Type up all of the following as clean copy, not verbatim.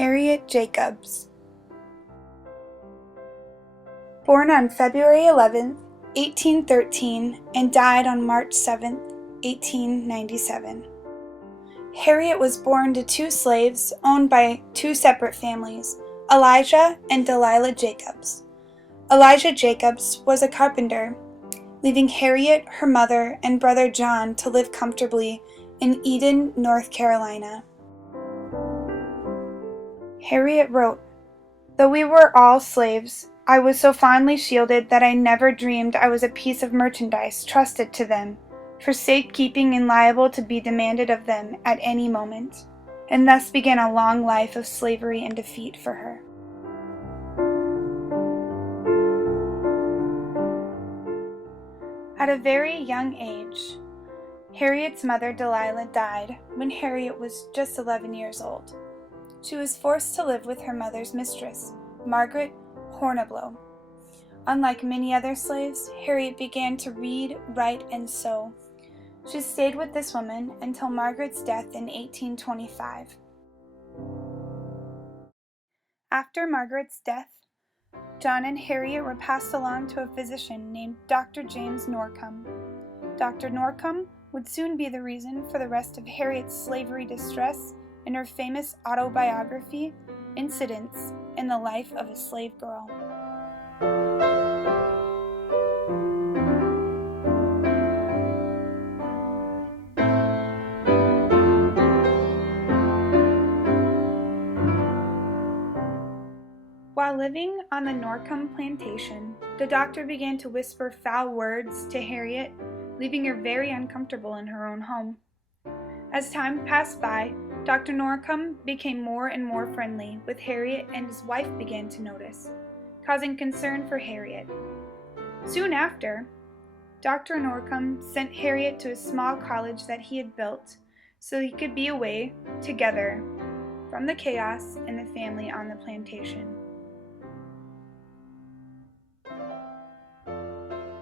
Harriet Jacobs. Born on February 11, 1813, and died on March 7, 1897. Harriet was born to two slaves owned by two separate families, Elijah and Delilah Jacobs. Elijah Jacobs was a carpenter, leaving Harriet, her mother, and brother John to live comfortably in Eden, North Carolina. Harriet wrote, "Though we were all slaves, I was so fondly shielded that I never dreamed I was a piece of merchandise trusted to them, for safekeeping and liable to be demanded of them at any moment," and thus began a long life of slavery and defeat for her. At a very young age, Harriet's mother Delilah died when Harriet was just 11 years old. She was forced to live with her mother's mistress, Margaret Horniblow. Unlike many other slaves, Harriet began to read, write, and sew. She stayed with this woman until Margaret's death in 1825. After Margaret's death, John and Harriet were passed along to a physician named Dr. James Norcom. Dr. Norcom would soon be the reason for the rest of Harriet's slavery distress in her famous autobiography, Incidents in the Life of a Slave Girl. While living on the Norcom plantation, the doctor began to whisper foul words to Harriet, leaving her very uncomfortable in her own home. As time passed by, Dr. Norcom became more and more friendly with Harriet, and his wife began to notice, causing concern for Harriet. Soon after, Dr. Norcom sent Harriet to a small college that he had built so he could be away together from the chaos and the family on the plantation.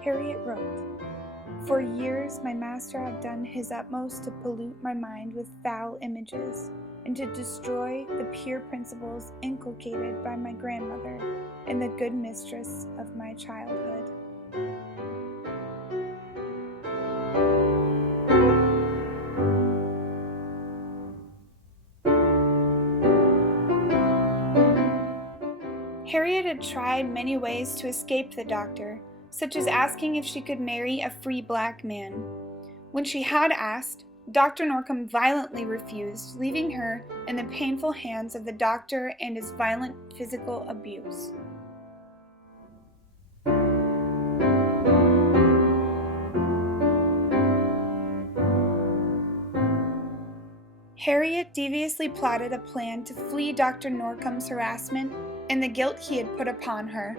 Harriet wrote, "For years my master had done his utmost to pollute my mind with foul images, and to destroy the pure principles inculcated by my grandmother and the good mistress of my childhood." Harriet had tried many ways to escape the doctor, such as asking if she could marry a free black man. When she had asked, Dr. Norcom violently refused, leaving her in the painful hands of the doctor and his violent physical abuse. Harriet deviously plotted a plan to flee Dr. Norcom's harassment and the guilt he had put upon her.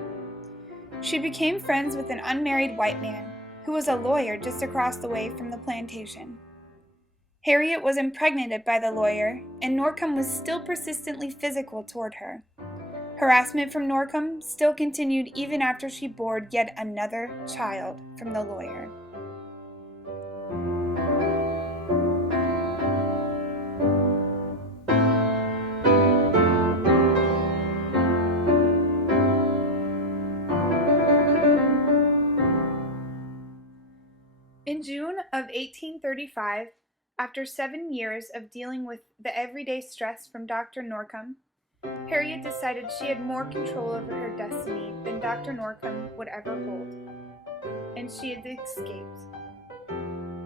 She became friends with an unmarried white man, who was a lawyer just across the way from the plantation. Harriet was impregnated by the lawyer, and Norcom was still persistently physical toward her. Harassment from Norcom still continued even after she bore yet another child from the lawyer. In June of 1835, after 7 years of dealing with the everyday stress from Dr. Norcom, Harriet decided she had more control over her destiny than Dr. Norcom would ever hold, and she had escaped.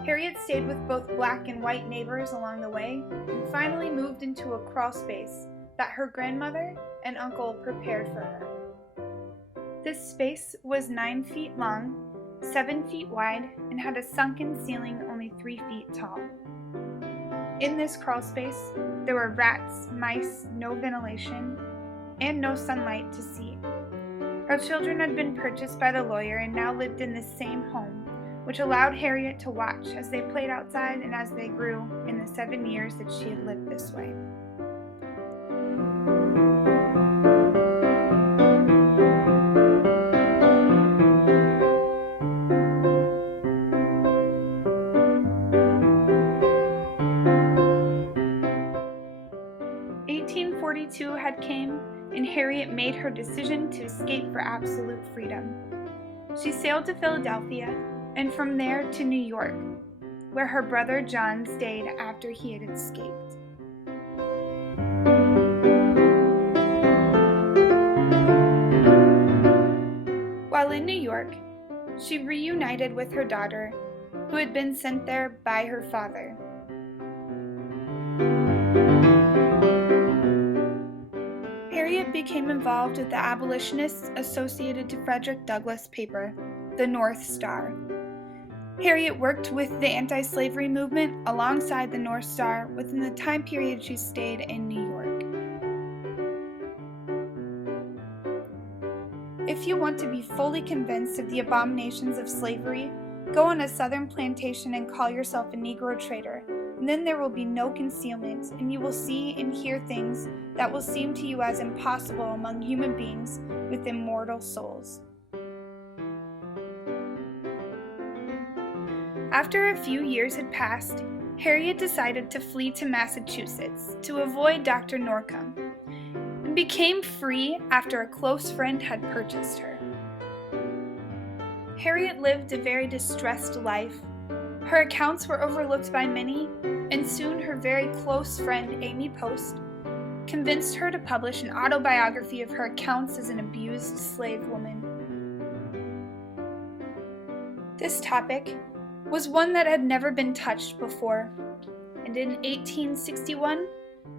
Harriet stayed with both black and white neighbors along the way, and finally moved into a crawl space that her grandmother and uncle prepared for her. This space was 9 feet long, 7 feet wide, and had a sunken ceiling only 3 feet tall. In this crawl space, there were rats, mice, no ventilation, and no sunlight to see. Her children had been purchased by the lawyer and now lived in the same home, which allowed Harriet to watch as they played outside and as they grew in the 7 years that she had lived this way. compete for absolute freedom. She sailed to Philadelphia and from there to New York, where her brother John stayed after he had escaped. While in New York, she reunited with her daughter, who had been sent there by her father. Harriet became involved with the abolitionists associated to Frederick Douglass' paper, the North Star. Harriet worked with the anti-slavery movement alongside the North Star within the time period she stayed in New York. If you want to be fully convinced of the abominations of slavery, go on a southern plantation and call yourself a Negro trader, and then there will be no concealment, and you will see and hear things that will seem to you as impossible among human beings with immortal souls. After a few years had passed, Harriet decided to flee to Massachusetts to avoid Dr. Norcom, and became free after a close friend had purchased her. Harriet lived a very distressed life. Her accounts were overlooked by many, and soon her very close friend Amy Post convinced her to publish an autobiography of her accounts as an abused slave woman. This topic was one that had never been touched before, and in 1861,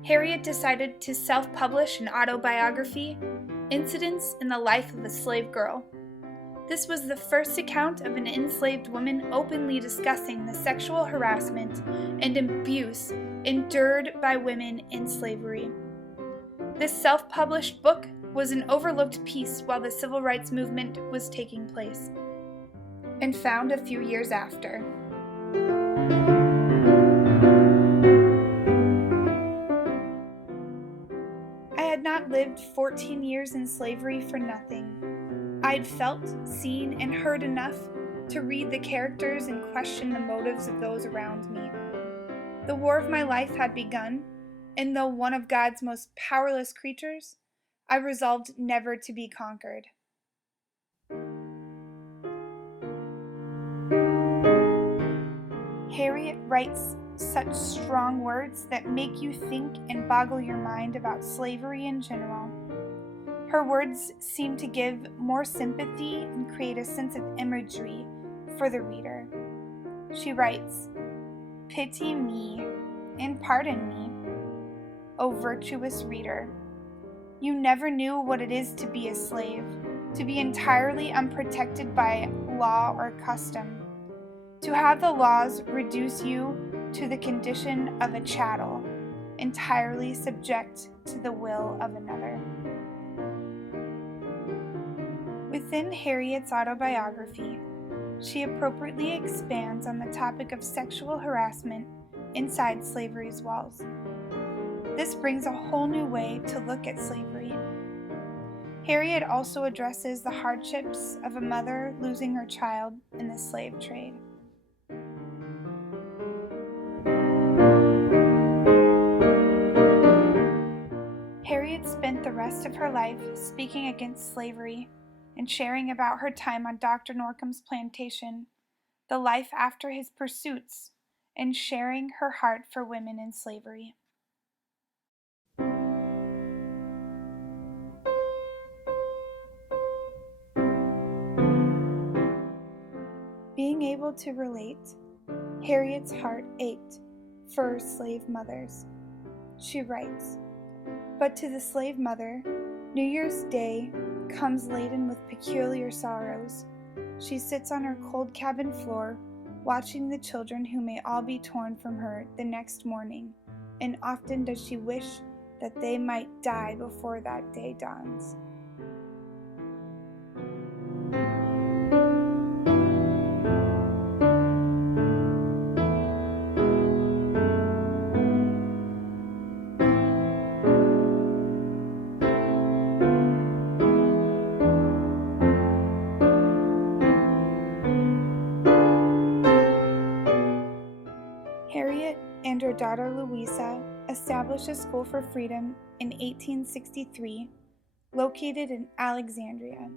Harriet decided to self-publish an autobiography, Incidents in the Life of a Slave Girl. This was the first account of an enslaved woman openly discussing the sexual harassment and abuse endured by women in slavery. This self-published book was an overlooked piece while the civil rights movement was taking place, and found a few years after. I had not lived 14 years in slavery for nothing. I had felt, seen, and heard enough to read the characters and question the motives of those around me. The war of my life had begun, and though one of God's most powerless creatures, I resolved never to be conquered. Harriet writes such strong words that make you think and boggle your mind about slavery in general. Her words seem to give more sympathy and create a sense of imagery for the reader. She writes, "Pity me and pardon me, O virtuous reader. You never knew what it is to be a slave, to be entirely unprotected by law or custom, to have the laws reduce you to the condition of a chattel, entirely subject to the will of another." Within Harriet's autobiography, she appropriately expands on the topic of sexual harassment inside slavery's walls. This brings a whole new way to look at slavery. Harriet also addresses the hardships of a mother losing her child in the slave trade. Harriet spent the rest of her life speaking against slavery and sharing about her time on Dr. Norcom's plantation, the life after his pursuits, and sharing her heart for women in slavery. Being able to relate, Harriet's heart ached for her slave mothers. She writes, "But to the slave mother, New Year's Day comes laden with peculiar sorrows. She sits on her cold cabin floor, watching the children who may all be torn from her the next morning, and often does she wish that they might die before that day dawns." Harriet and her daughter Louisa established a school for freedom in 1863, located in Alexandria.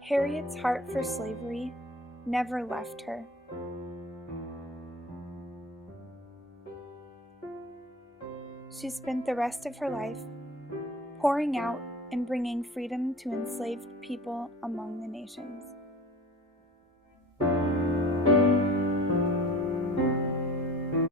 Harriet's heart for slavery never left her. She spent the rest of her life pouring out and bringing freedom to enslaved people among the nations.